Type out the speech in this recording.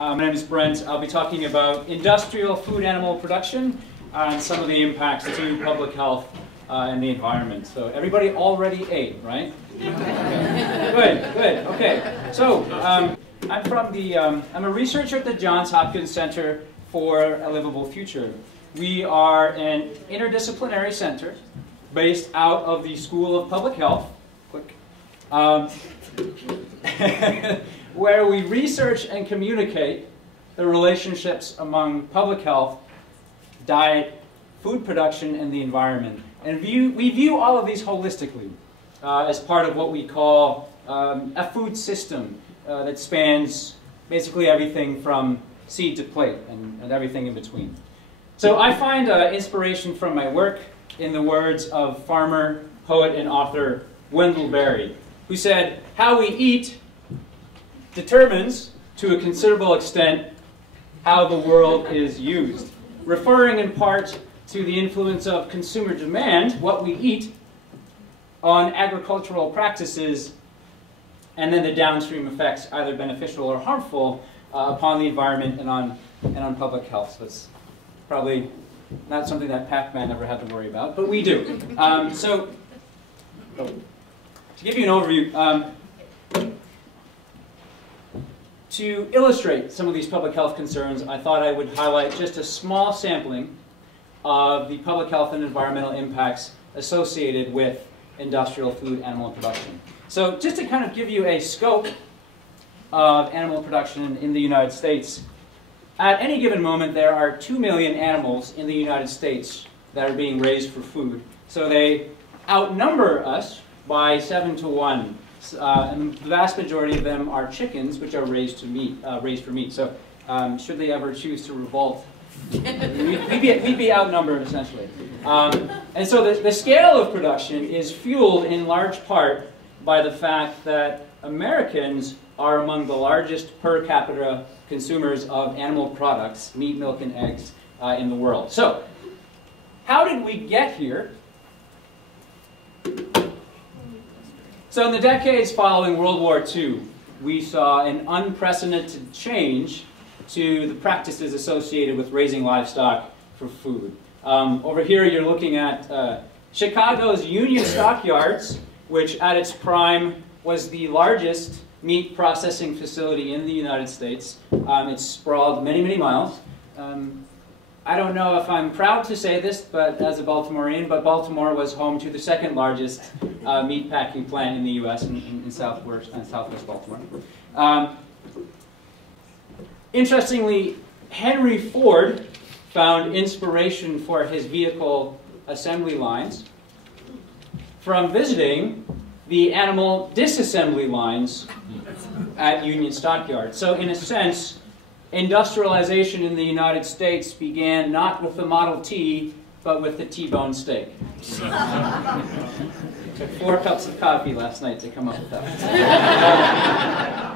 My name is Brent. I'll be talking about industrial food animal production and some of the impacts to public health and the environment. So everybody already ate, right? Okay. Good. Okay. So I'm a researcher at the Johns Hopkins Center for a Livable Future. We are an interdisciplinary center based out of the School of Public Health. Click. Where we research and communicate the relationships among public health, diet, food production, and the environment. And we view all of these holistically as part of what we call a food system that spans basically everything from seed to plate and everything in between. So I find inspiration from my work in the words of farmer, poet, and author Wendell Berry, who said, "How we eat determines, to a considerable extent, how the world is used," referring in part to the influence of consumer demand, what we eat, on agricultural practices, and then the downstream effects, either beneficial or harmful, upon the environment and on public health. So it's probably not something that Pac-Man ever had to worry about, but we do. To give you an overview, to illustrate some of these public health concerns, I thought I would highlight just a small sampling of the public health and environmental impacts associated with industrial food animal production. So just to kind of give you a scope of animal production in the United States, at any given moment there are 2 million animals in the United States that are being raised for food. So they outnumber us by 7 to 1. And the vast majority of them are chickens, which are raised for meat. So should they ever choose to revolt, we'd be outnumbered, essentially. And so the scale of production is fueled in large part by the fact that Americans are among the largest per capita consumers of animal products, meat, milk, and eggs, in the world. So how did we get here? So in the decades following World War II, we saw an unprecedented change to the practices associated with raising livestock for food. Over here you're looking at Chicago's Union Stockyards, which at its prime was the largest meat processing facility in the United States. It's sprawled many, many miles. I don't know if I'm proud to say this, but as a Baltimorean, but Baltimore was home to the second largest meat packing plant in the U.S. in southwest Baltimore. Interestingly, Henry Ford found inspiration for his vehicle assembly lines from visiting the animal disassembly lines at Union Stockyards. So in a sense, industrialization in the United States began not with the Model T, but with the T-bone steak. Took 4 cups of coffee last night to come up with that.